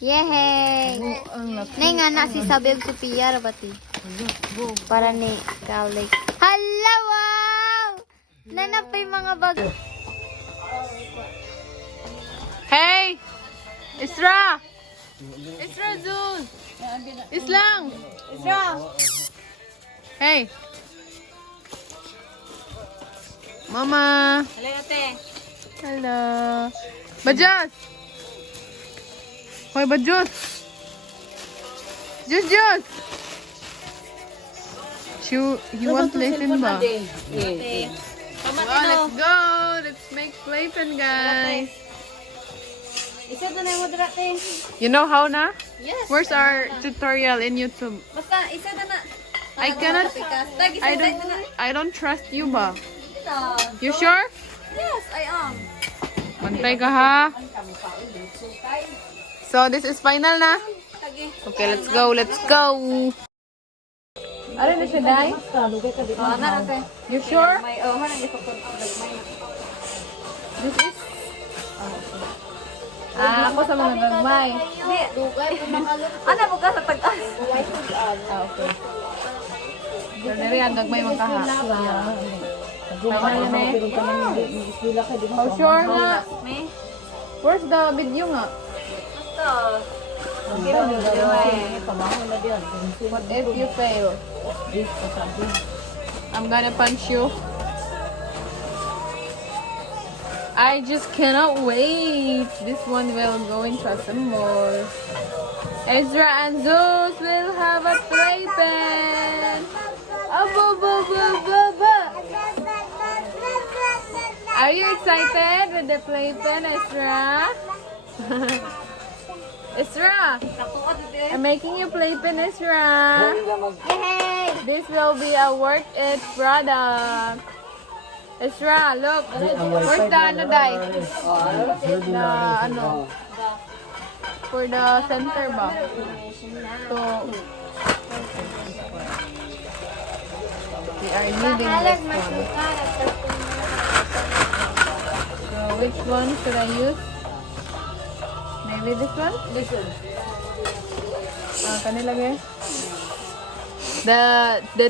Yehey! Nay nga na si Sabi og Sophia ra pati. Para ni Kalik. Hala, wow! Nanapay mga bag. Hey! Isra! Isra Zul! Islang! Isra! Hey! Mama! Hello, ate. Hello! Bajos! Hoy, Bajos! Jus! You want playpen ba? Ate. Wow, let's go! Let's make playpen, guys! Isa na na mo dati. You know how na? Yes. Where's our tutorial in YouTube? Basta isa na na. I cannot. I don't trust you ba? You sure? Yes, I am. Bantay ka ha. So this is final na. Okay, let's go. Let's go. Ano na siya, Day? You sure? May hanang ipapod may. This is. Ako sa mga gagmay. Hindi, dugay ko makalot. Ano mo ka sa tag-as? Okay. So, nari ang gagmay magkaha. How sure nga? May. Where's the video nga? Basta. What if you fail? I'm gonna punch you. I just cannot wait. This one will go into some more. Ezra and Zeus will have a playpen. Are you excited with the playpen, Ezra? Ezra, I'm making you playpen, Ezra. Hey! This will be a worth it product. Ezra, look. Where's the ano, Day? The ano? For the center ba? So, we are needing this one. So, which one should I use? Maybe this one? This one. Kanila guys? The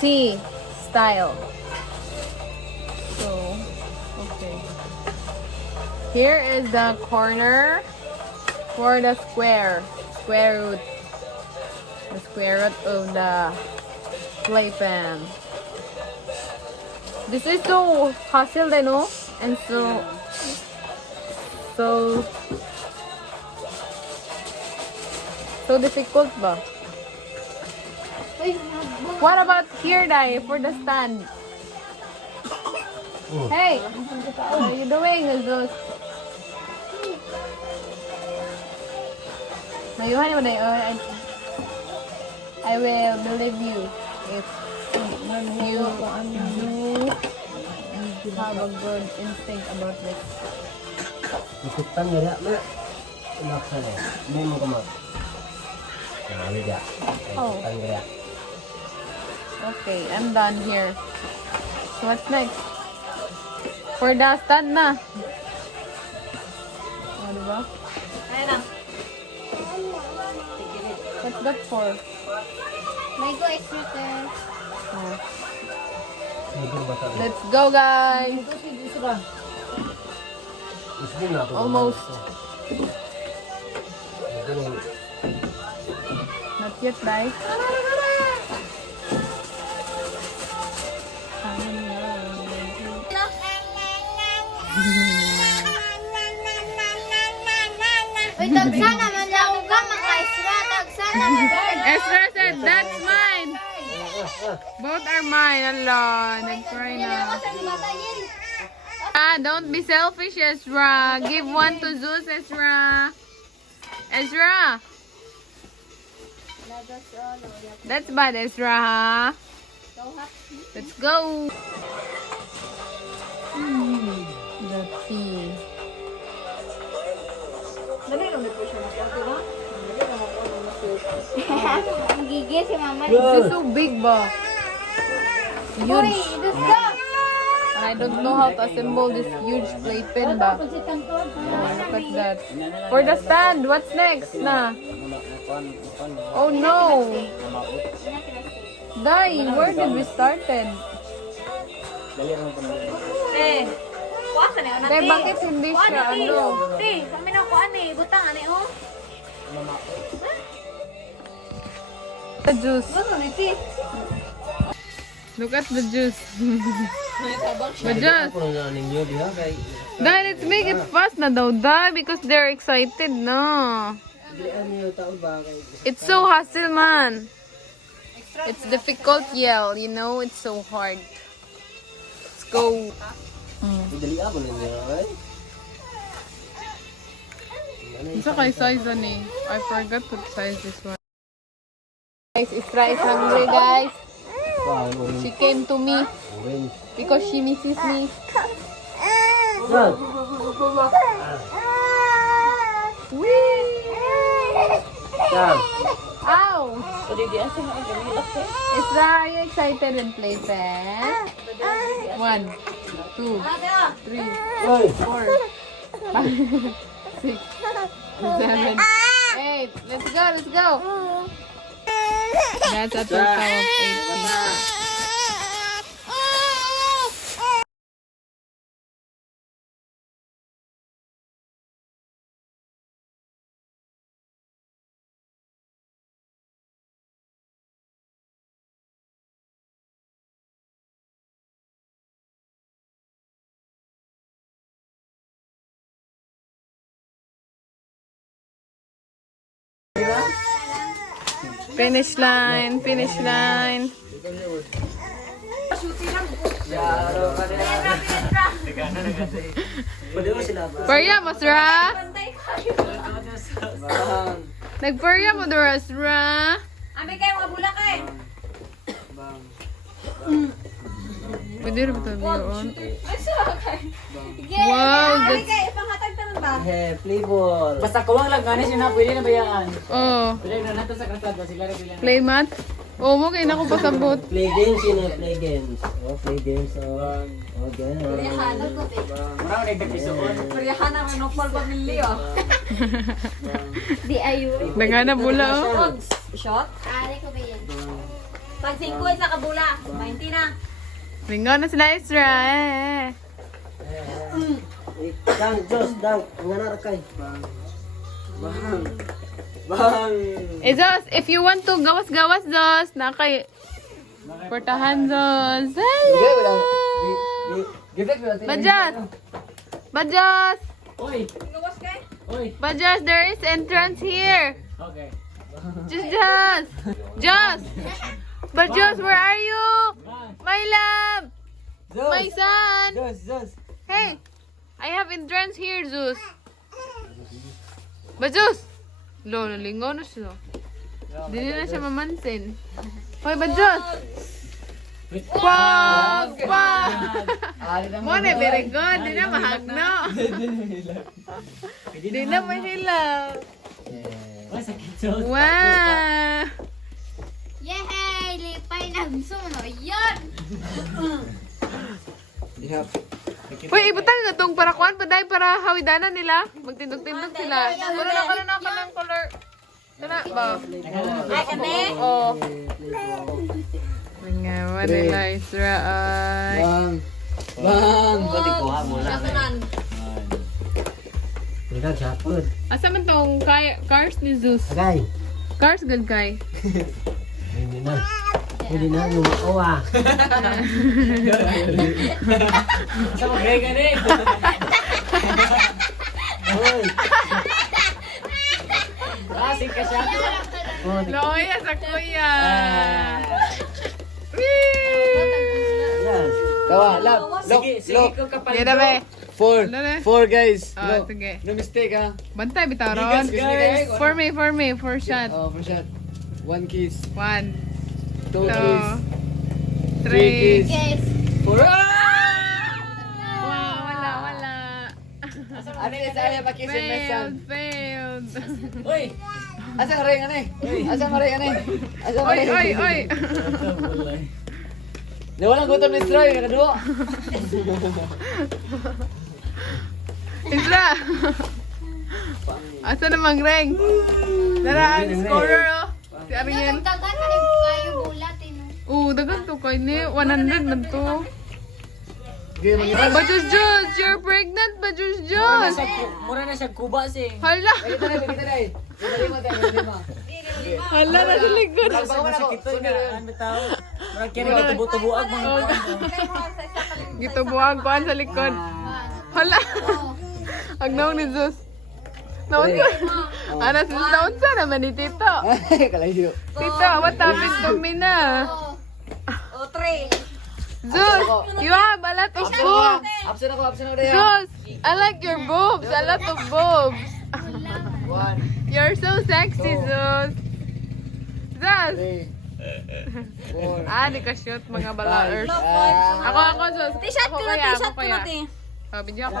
T style. So, okay. Here is the corner for the square root. The square root of the playpen. This is so hassle, no? And so difficult ba? What about here, Dai, for the stand? Hey, what are you doing, Zeus? Mayuhan mo na yun. I will believe you if you have a good instinct about this. Ikutan nila na. Imaksa na. Hindi mo kamat. Nalida. Oh. Ikutan nila. Okay, I'm done here. So what's next? For the stand na. O, diba? Ayun na. What's that for? May go extra there. Oh. Medyo bata. Let's go, guys! Isipin na ito. Almost. Ganun. Not yet, guys. Uy, tagsana man lang ka, maka-extra. Tagsana man lang. Ezra said, that's mine! Both are mine. Allah, nag-cry na. Don't be selfish, Ezra. Give one to Zeus, Ezra. Ezra! That's bad, Ezra, ha? Let's go! Let's see. Ang gigi si mama. This is so big ba? Uy, Huge. idus ka. And I don't know how to assemble this huge playpen ba. Oh, look at that. For the stand, what's next na? Oh no! Dai, where did we started? Te, bakit hindi siya ano? Kami na ko ani, butang ani oh. The juice. Look at the juice. The juice. Ako na ninyo diha kay. Dai, let's make it fast na daw, Dai, because they're excited, no? Dilian niyo taon ba kay. It's so hassle, man. It's difficult, yell, you know? It's so hard. Let's go. Dilian mo ninyo ay. Isa kay size ani. I forgot what size this one. Guys, Isra is hungry, guys. Wow, orange. She came to me Orange. because she misses me. Yan. Yan. Ow! Isra, are you excited and play pen? 1, 2, 3, Oy. 4, 5, 6, 7, 8. Let's go, let's go. That's a total of 8 pieces. Finish line, finish line. Perya mo, Sra? Nagperya mo, Sra? Ami kayo mga bulakay. Pwede rin ba ito yun? Wow, Wow, Ami that's... kayo ipanghatag tanong ba? Hey, flavor. Basta kuwang lang ganis yun na, pwede na bayaan. Oh, Pwede na nato sa kraklad, ba sila rin bilang. playmat? Oh, mo kayo na ko pasabot. Play games yun eh, play games. Oh, play games. Oh, okay. Marami nagdagpisuon. Peryahan ang nopal pamilya. Di ayo. Daga na bula, oh. Shot? Ari ko ba yan? Pag 50 sa kabula, 20 na. Lingaw na sila, Isra, eh. Dang, Diyos, dang. Ang nanar kay. Bang! Bang! Eh, Zos, if you want to gawas-gawas, Zos, na kay... Portahan, Zos. Hello! Give it mo. Bajas! Bajas! Oy! Gawas kay? Oy! Bajas, there is entrance here. Okay. Just! Just! Bajas, where are you? My love! My son! Zos! Hey! I have entrance here, Zeus. Bajus! Lolo, lingaw na siya. Hindi na siya mamansin. Hoy, Bajus! Wag! Wag! Mo na, very good. Di na mahagno. Di na mo sila. Ay, sakit Zos. Wow! Yay! Lipay na suno. Yan! Uy, ibutang nga itong parakuan pa dahil para hawidanan nila. Magtindog-tindog sila. Wala na ka ng color. Tala ba? Ay, kami? Oo. Nga, nila Isra ay. Bang! Bang! Kuha mo na. Kasanan. Tingnan siya. Pud. Asa man tong cars ni Zeus? Agay. Cars good kay. Hindi na. Hindi na. Lumawa. Sa mag-gray ka rin! Hoy. Asik ka siya. Loya sa kuya. Yan. Kawa, love. Sige, sige ko kapal. Sige na be. Four. Ano na? Four guys. Oh, No. sige. No mistake ha. Bantay bitaw ron. Bigas, guys. For me, for shot. Oh, for shot. One kiss. 1, Two 2, kiss. 3. Three kiss. Yes. Four. Wow, wala. Ano yung saya pa kiss yung mesan? Failed. Uy! Asa nga rin ano eh? Asa nga rin ano eh? Asa nga Oy, rin? oy, oy. Di walang gutom ni Stroy, nakadua. Isra! Asa namang Reng? Dara, ang scorer oh. Si Ariel. Dagdagan ka rin kayo bulat Dagan to kay ni 100 man to. Sige, mag-iwan. Bajus Jus, you're pregnant, Bajus Jus. Mura na siya kuba sing. Hala. Kita na. Lima tayo, lima. Hala na sa likod. Pagpakuman ako. Sakit to na ang bitaw. Mura kini tubo-tubuag mga. Gitubuhan ko sa likod. Hala. Ang naong ni Jus. Naon ko. Ana sis naon sa naman ni Tito. Kalayo. Tito, what happened to me na? O, 3. Zeus, you have a lot of boobs. Absent ako dahil. Zeus, I like your boobs. A lot of boobs. 1, You're so sexy, Zeus. Zeus. 3, 4. Di ka shoot mga balaers. Ako, Zeus. T-shirt ko na, t-shirt ko na, te. Video ako.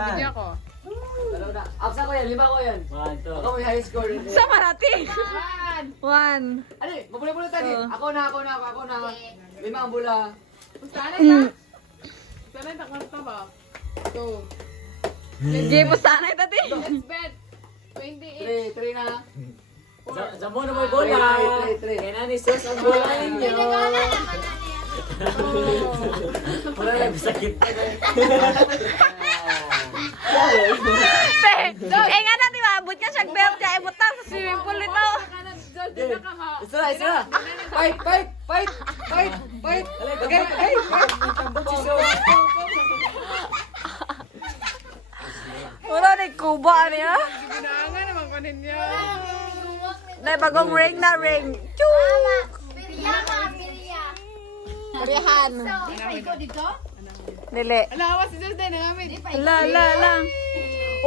Absent ko yan, 5 ko yan. Ako may high score. Sa marati. 1. Ano, mapuli-puli tayo. Ako na. 5 ang bula. Sanay ta? Sanay ta kwarta ba? 2. Di po sanay tati. Let's bet. 28. 3 na. Samo na mo bola. 3. Kaya ni sus ang bola ninyo. Wala lang sakit. Nga na, di ba? Abot ka siya belt kaya ibutang sa swimming pool nito. Isra. Fight. Okay. Wala na kuba niya. Ginangan naman ko ninyo. Na bagong ring na ring. Chuk! Pirihan. Dili. Ala, awas si Zeus din. Nangamit. La.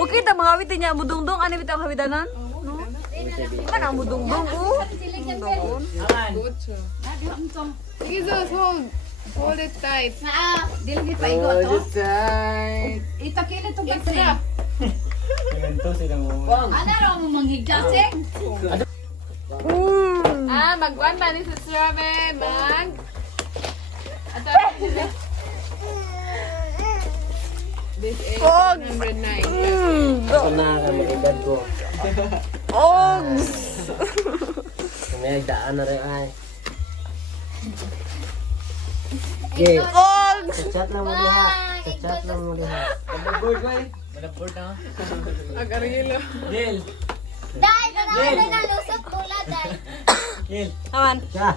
Okay, ta mga awitin niya. Mudungdong. Ano bitaw kawidanan? No? Iba na mudungdong. Sige, Zeus, hold. Hold it tight. Hold it tight. Extra. Ganito sila mo. Bang. Magkuhan ba ni Sis Rabe? This is 109. Ako na ka mag-edad ko. Ogs! May daan na rin ay. Okay. Ogs! Sa chat lang mo diha. Board ko eh. Board na. Ag-arilo. Gil. Dahil na lusot mula dahil. Gil. Aman. Siya.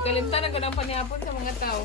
Ikalimtan ang ganang panihapon sa mga tao.